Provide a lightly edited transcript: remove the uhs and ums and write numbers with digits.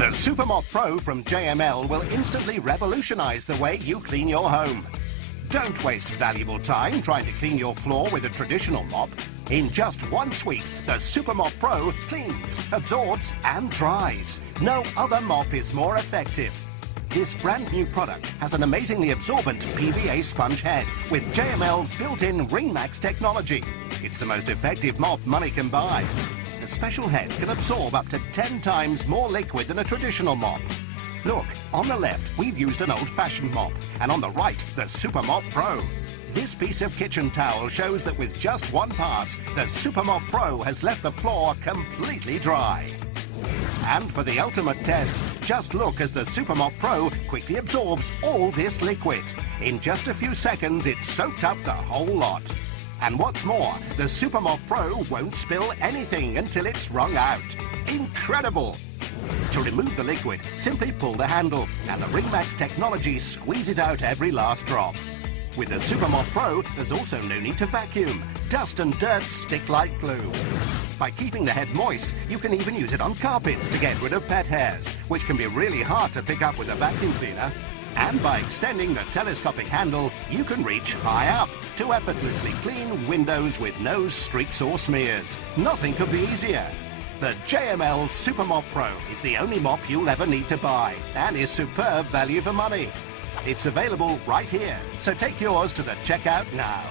The Super Mop Pro from JML will instantly revolutionize the way you clean your home. Don't waste valuable time trying to clean your floor with a traditional mop. In just one sweep, the Super Mop Pro cleans, absorbs and dries. No other mop is more effective. This brand new product has an amazingly absorbent PVA sponge head with JML's built-in Ring Max technology. It's the most effective mop money can buy. The special head can absorb up to 10 times more liquid than a traditional mop. Look, on the left, we've used an old-fashioned mop, and on the right, the Super Mop Pro. This piece of kitchen towel shows that with just one pass, the Super Mop Pro has left the floor completely dry. And for the ultimate test, just look as the Super Mop Pro quickly absorbs all this liquid. In just a few seconds, it's soaked up the whole lot. And what's more, the Super Mop Pro won't spill anything until it's wrung out. Incredible! To remove the liquid, simply pull the handle, and the Ring Max technology squeezes out every last drop. With the Super Mop Pro, there's also no need to vacuum. Dust and dirt stick like glue. By keeping the head moist, you can even use it on carpets to get rid of pet hairs, which can be really hard to pick up with a vacuum cleaner. And by extending the telescopic handle, you can reach high up to effortlessly clean windows with no streaks or smears. Nothing could be easier. The JML Super Mop Pro is the only mop you'll ever need to buy and is superb value for money. It's available right here, so take yours to the checkout now.